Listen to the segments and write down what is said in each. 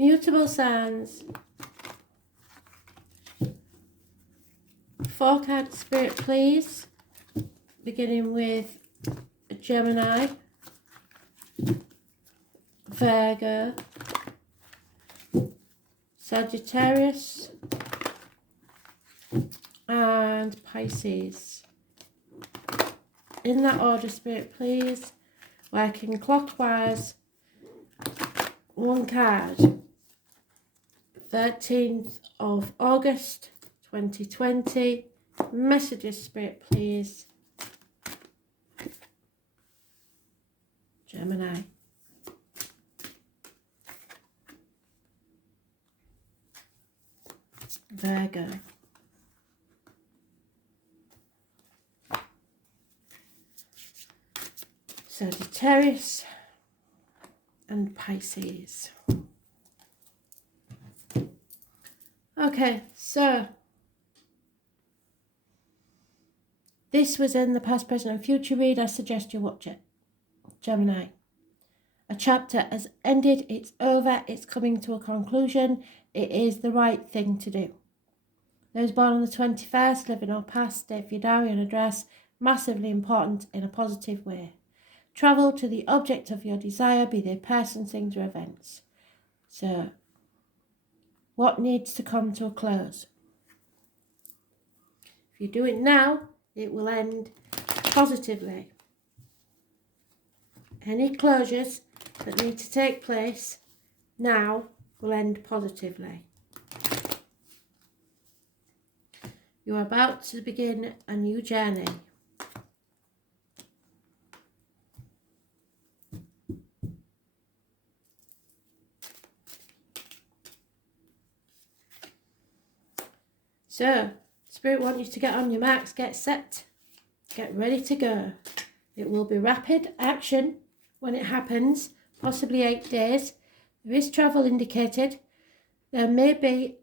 Mutable signs. 4 card spirit, please. Beginning with Gemini, Virgo, Sagittarius, and Pisces. In that order, spirit, please. Working clockwise. 1 card. 13th of August 2020. Messages, spirit, please. Gemini. Virgo. Sagittarius and Pisces. Okay, so this was in the past, present and future read. I suggest you watch it. Gemini. A chapter has ended, it's over, it's coming to a conclusion. It is the right thing to do. Those born on the 21st, living or past, date for your diary and address, massively important in a positive way. Travel to the object of your desire, be they person, things or events. So, what needs to come to a close? If you do it now, it will end positively. Any closures that need to take place now will end positively. You are about to begin a new journey. So, Spirit wants you to get on your marks, get set, get ready to go. It will be rapid action when it happens, possibly 8 days. There is travel indicated. There may be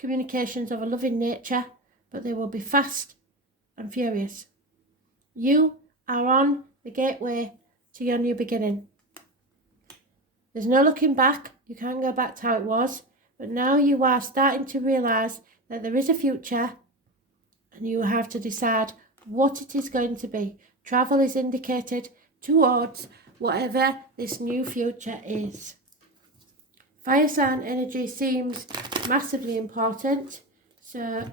communications of a loving nature, but they will be fast and furious. You are on the gateway to your new beginning. There's no looking back. You can't go back to how it was. But now you are starting to realise that there is a future and you have to decide what it is going to be. Travel is indicated towards whatever this new future is. Fire sign energy seems massively important. So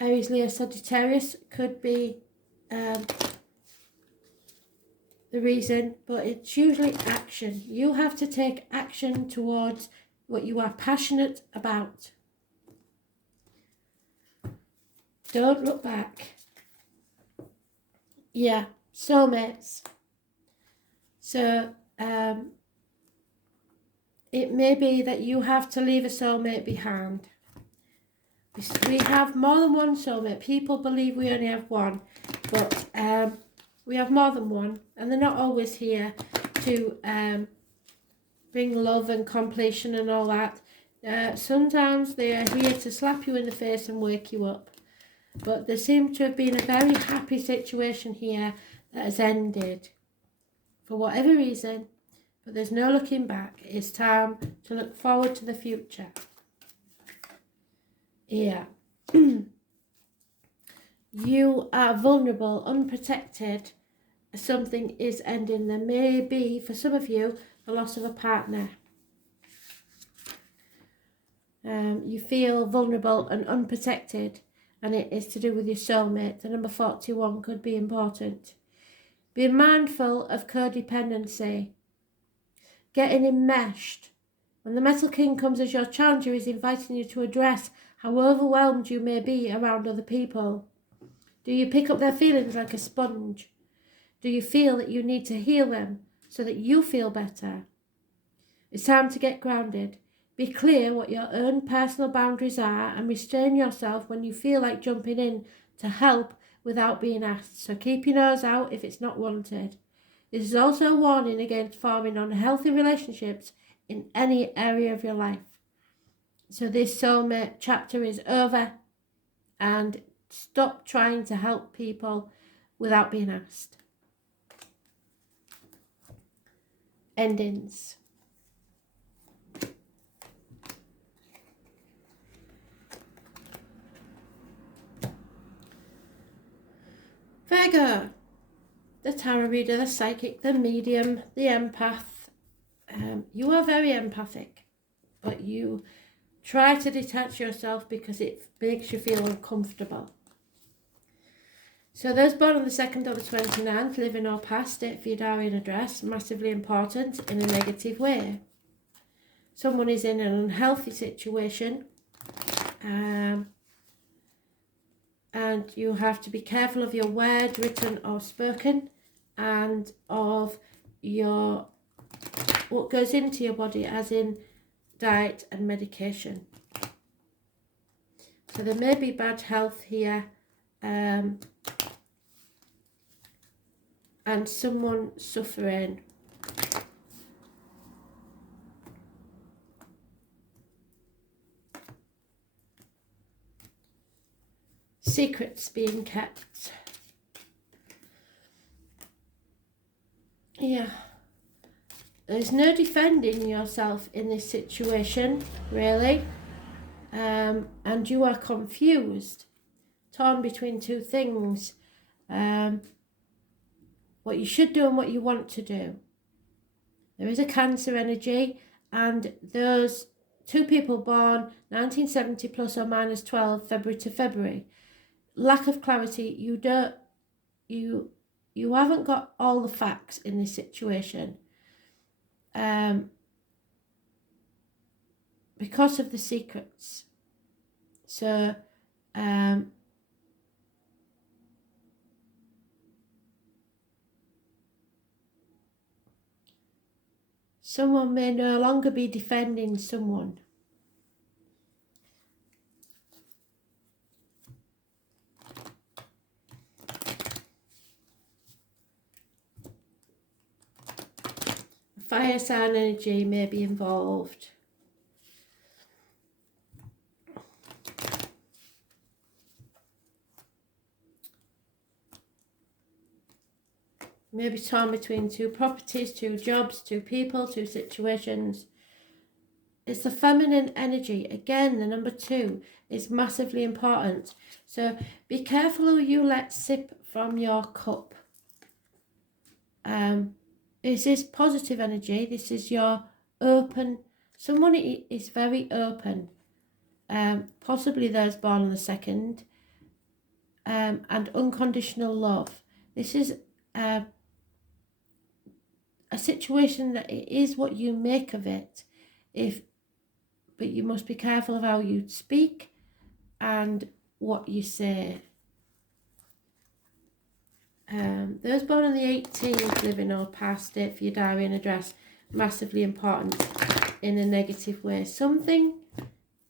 Aries, Leo, Sagittarius could be the reason, but it's usually action. You have to take action towards what you are passionate about. Don't look back. Yeah, soulmates. So it may be that you have to leave a soulmate behind. We have more than one soulmate. People believe we only have one, but we have more than one, and they're not always here to bring love and completion and all that. Sometimes they are here to slap you in the face and wake you up. But there seems to have been a very happy situation here that has ended for whatever reason, but there's no looking back. It's time to look forward to the future. Yeah. You are vulnerable, unprotected. Something is ending. There may be, for some of you, the loss of a partner. You feel vulnerable and unprotected, and it is to do with your soulmate. The number 41 could be important. Be mindful of codependency. Getting enmeshed. When the Metal King comes as your challenger, is inviting you to address how overwhelmed you may be around other people. Do you pick up their feelings like a sponge? Do you feel that you need to heal them so that you feel better? It's time to get grounded. Be clear what your own personal boundaries are and restrain yourself when you feel like jumping in to help without being asked. So keep your nose out if it's not wanted. This is also a warning against forming unhealthy relationships in any area of your life. So this soulmate chapter is over, and stop trying to help people without being asked. endings. Virgo, the tarot reader, the psychic, the medium, the empath. You are very empathic, but you try to detach yourself because it makes you feel uncomfortable. So those born on the 2nd or the 29th, living or past, date for your diary and address, massively important in a negative way. Someone is in an unhealthy situation, and you have to be careful of your word, written or spoken, and of what goes into your body, as in diet and medication. So there may be bad health here, and someone suffering. Secrets being kept. Yeah. There's no defending yourself in this situation, really. And you are confused, torn between two things. What you should do and what you want to do. There is a Cancer energy, and those two people born 1970 plus or minus 12, February to February. Lack of clarity. You haven't got all the facts in this situation. Because of the secrets. So someone may no longer be defending someone. Fire sign energy may be involved. Maybe torn between two properties, two jobs, two people, two situations. It's the feminine energy. Again, the number 2 is massively important. So be careful who you let sip from your cup. This is positive energy. This is your open. Someone is very open. Possibly those born on the 2nd. And unconditional love. This is a situation that it is what you make of it. But you must be careful of how you speak and what you say. Those born on the 18th, living or past, date for your diary and address, massively important in a negative way. Something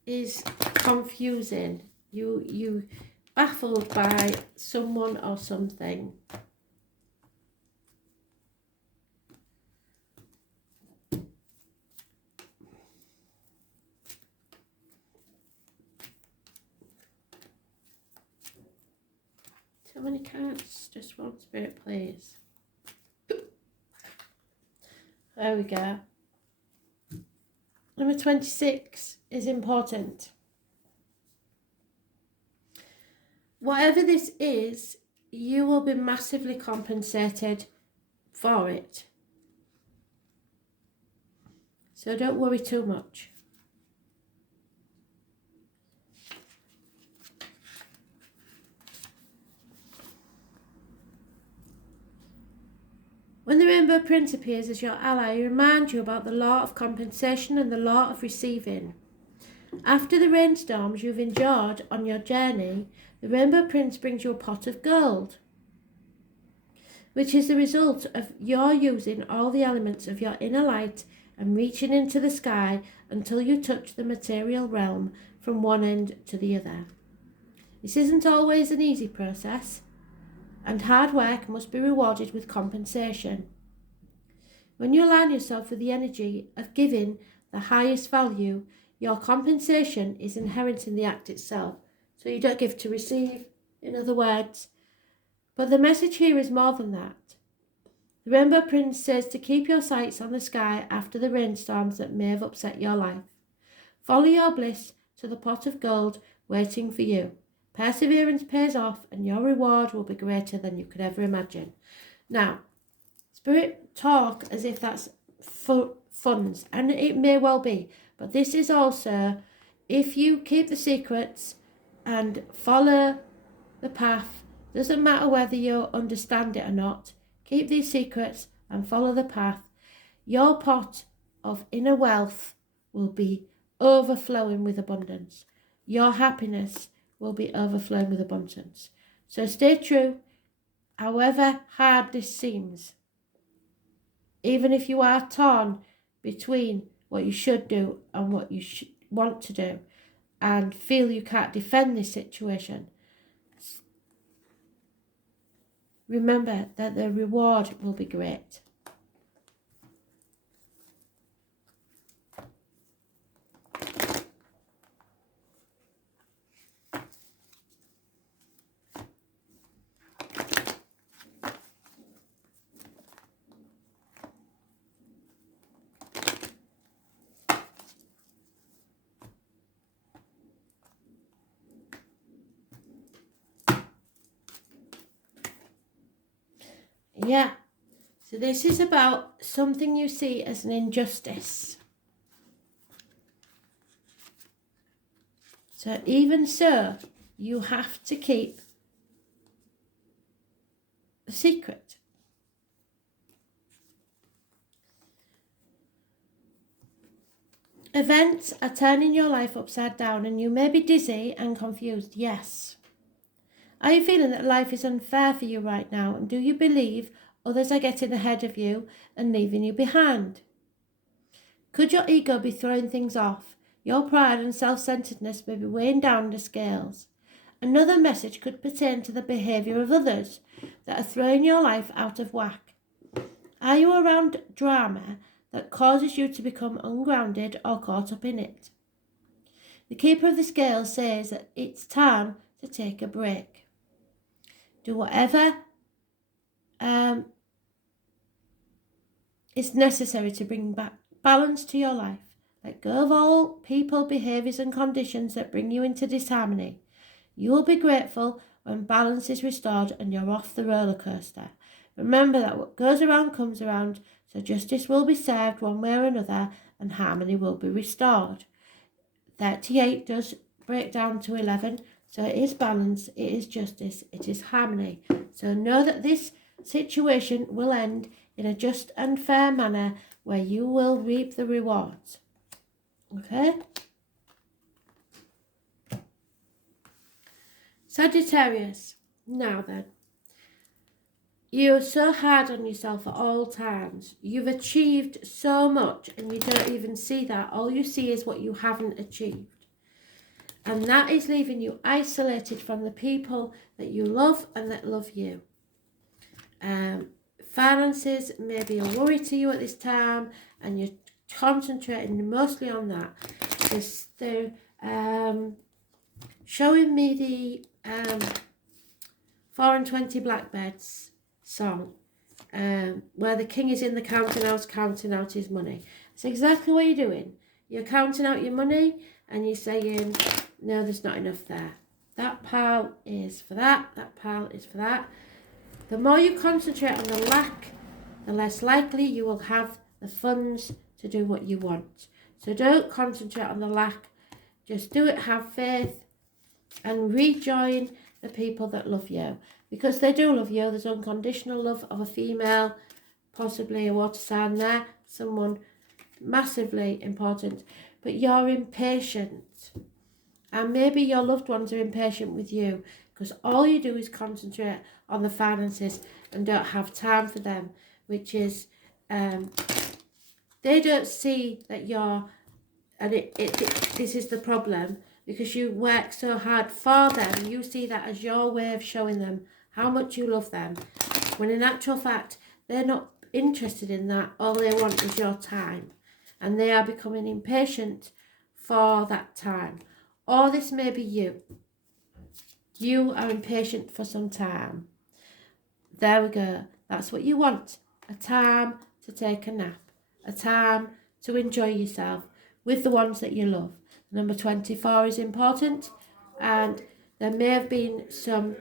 is confusing. You baffled by someone or something. So many cards, just one spirit, please. There we go. Number 26 is important. Whatever this is, you will be massively compensated for it. So don't worry too much. When the Rainbow Prince appears as your ally, he reminds you about the law of compensation and the law of receiving. After the rainstorms you've endured on your journey, the Rainbow Prince brings you a pot of gold, which is the result of your using all the elements of your inner light and reaching into the sky until you touch the material realm from one end to the other. This isn't always an easy process, and hard work must be rewarded with compensation. When you align yourself with the energy of giving the highest value, your compensation is inherent in the act itself. So you don't give to receive, in other words. But the message here is more than that. The Rainbow Prince says to keep your sights on the sky after the rainstorms that may have upset your life. Follow your bliss to the pot of gold waiting for you. Perseverance pays off and your reward will be greater than you could ever imagine. Now, Spirit talk as if that's funds, and it may well be, but this is also, if you keep the secrets and follow the path, doesn't matter whether you understand it or not, keep these secrets and follow the path, your pot of inner wealth will be overflowing with abundance. Your happiness will be overflowing with abundance. So stay true, however hard this seems. Even if you are torn between what you should do and what you want to do and feel you can't defend this situation, remember that the reward will be great. Yeah, so this is about something you see as an injustice. So even so, you have to keep a secret. Events are turning your life upside down and you may be dizzy and confused, yes. Are you feeling that life is unfair for you right now, and do you believe others are getting ahead of you and leaving you behind? Could your ego be throwing things off? Your pride and self-centeredness may be weighing down the scales. Another message could pertain to the behaviour of others that are throwing your life out of whack. Are you around drama that causes you to become ungrounded or caught up in it? The keeper of the scales says that it's time to take a break. Do whatever is necessary to bring back balance to your life. Let go of all people, behaviours and conditions that bring you into disharmony. You will be grateful when balance is restored and you're off the roller coaster. Remember that what goes around comes around, so justice will be served one way or another and harmony will be restored. 38 does break down to 11, so it is balance, it is justice, it is harmony. So know that this situation will end in a just and fair manner where you will reap the rewards. Okay? Sagittarius. Now then, you're so hard on yourself at all times. You've achieved so much and you don't even see that. All you see is what you haven't achieved. And that is leaving you isolated from the people that you love and that love you. Finances may be a worry to you at this time and you're concentrating mostly on that. They're showing me the 4 and 20 Blackbirds song where the king is in the counting house counting out his money. It's exactly what you're doing. You're counting out your money and you're saying, no, there's not enough there. That pile is for that pile is for that. The more you concentrate on the lack, the less likely you will have the funds to do what you want. So don't concentrate on the lack. Just do it, have faith, and rejoin the people that love you. Because they do love you. There's unconditional love of a female, possibly a water sign there, someone massively important. But you're impatient. And maybe your loved ones are impatient with you because all you do is concentrate on the finances and don't have time for them, which is, they don't see that you're, and this is the problem, because you work so hard for them. You see that as your way of showing them how much you love them, when in actual fact, they're not interested in that. All they want is your time, and they are becoming impatient for that time. Or this may be you. You are impatient for some time. There we go. That's what you want. a time to take a nap, a time to enjoy yourself with the ones that you love. Number 24 is important, and there may have been some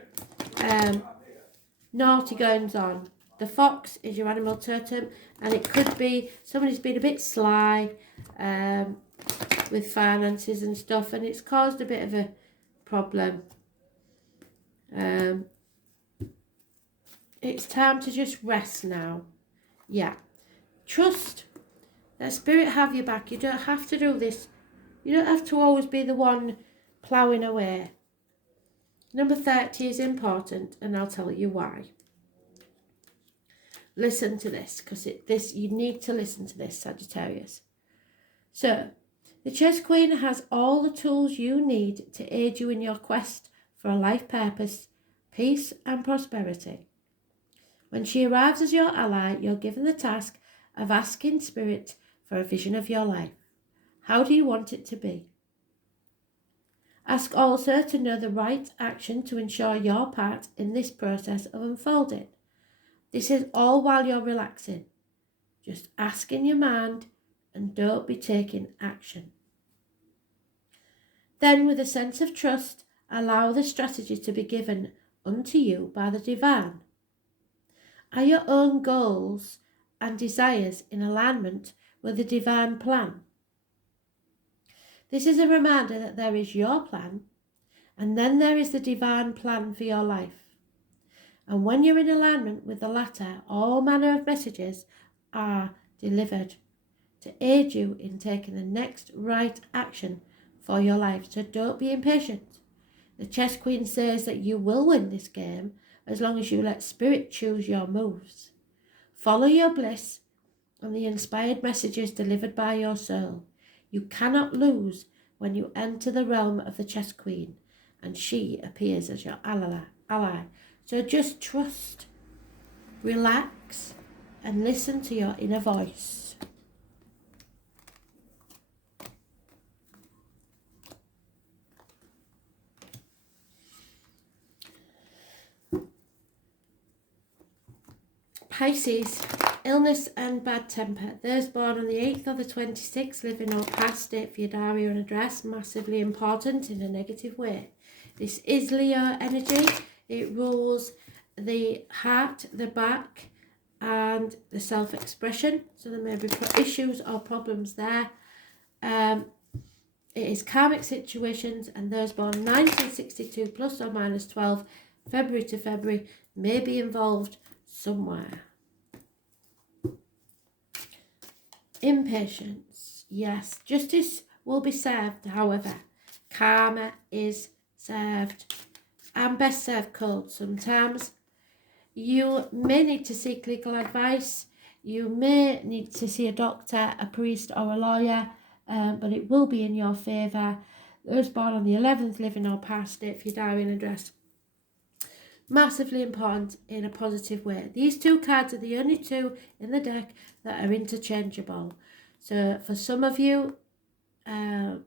naughty goings on. The fox is your animal totem, and it could be somebody's been a bit sly with finances and stuff, and it's caused a bit of a problem. It's time to just rest now. Yeah. Trust that spirit have your back. You don't have to do this. You don't have to always be the one ploughing away. Number 30 is important, and I'll tell you why. Listen to this, because you need to listen to this, Sagittarius. So, the chess queen has all the tools you need to aid you in your quest for a life purpose, peace and prosperity. When she arrives as your ally, you're given the task of asking spirit for a vision of your life. How do you want it to be? Ask also to know the right action to ensure your part in this process of unfolding. This is all while you're relaxing. Just ask in your mind and don't be taking action. Then, with a sense of trust, allow the strategy to be given unto you by the divine. Are your own goals and desires in alignment with the divine plan? This is a reminder that there is your plan, and then there is the divine plan for your life. And when you're in alignment with the latter, all manner of messages are delivered to aid you in taking the next right action for your life. So don't be impatient. The chess queen says that you will win this game as long as you let spirit choose your moves. Follow your bliss and the inspired messages delivered by your soul. You cannot lose when you enter the realm of the chess queen, and she appears as your ally. So just trust, relax, and listen to your inner voice. Pisces, illness and bad temper. Those born on the 8th or the 26th, living or past, date for your diary and address, massively important in a negative way. This is Leo energy. It rules the heart, the back, and the self-expression. So there may be issues or problems there. It is karmic situations, and those born 1962 plus or minus 12, February to February, may be involved somewhere. Impatience. Yes, justice will be served, however. Karma is served, and best served cold sometimes. You may need to seek legal advice. You may need to see a doctor, a priest or a lawyer, but it will be in your favour. Those born on the 11th, living or past, date for your diary and address. Massively important in a positive way. These two cards are the only two in the deck that are interchangeable. So for some of you, the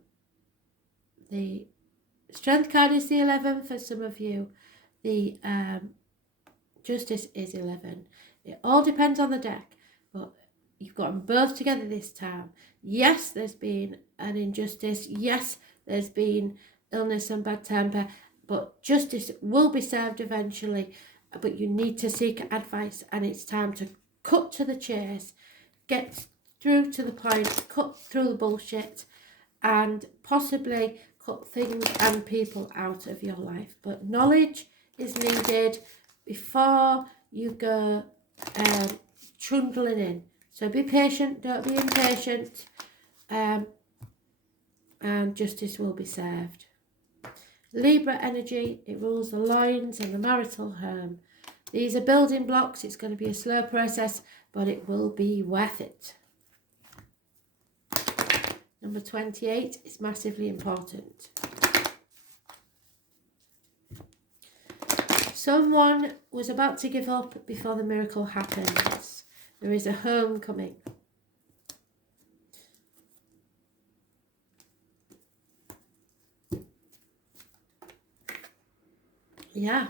Strength card is the 11. For some of you, the Justice is 11. It all depends on the deck, but you've got them both together this time. Yes, there's been an injustice. Yes, there's been illness and bad temper. But justice will be served eventually, but you need to seek advice, and it's time to cut to the chase, get through to the point, cut through the bullshit, and possibly cut things and people out of your life. But knowledge is needed before you go trundling in. So be patient, don't be impatient, and justice will be served. Libra energy, it rules the loins and the marital home. These are building blocks. It's going to be a slow process, but it will be worth it. Number 28 is massively important. Someone was about to give up before the miracle happens. There is a homecoming. Yeah.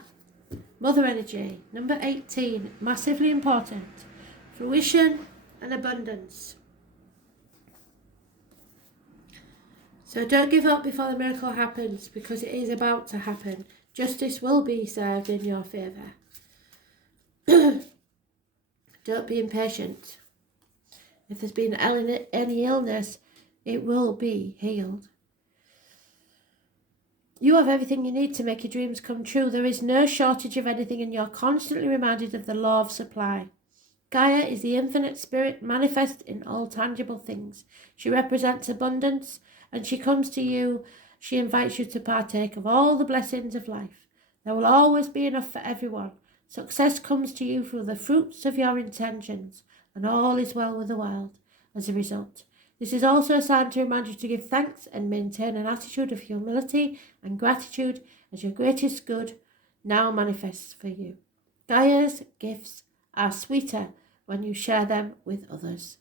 Mother energy, number 18, massively important. fruition and abundance. So don't give up before the miracle happens, because it is about to happen. Justice will be served in your favour. Don't be impatient. If there's been any illness, it will be healed. You have everything you need to make your dreams come true. There is no shortage of anything, and you're constantly reminded of the law of supply. Gaia is the infinite spirit manifest in all tangible things. She represents abundance, and she comes to you. She invites you to partake of all the blessings of life. There will always be enough for everyone. Success comes to you through the fruits of your intentions, and all is well with the world as a result. This is also a sign to remind you to give thanks and maintain an attitude of humility and gratitude, as your greatest good now manifests for you. Gaia's gifts are sweeter when you share them with others.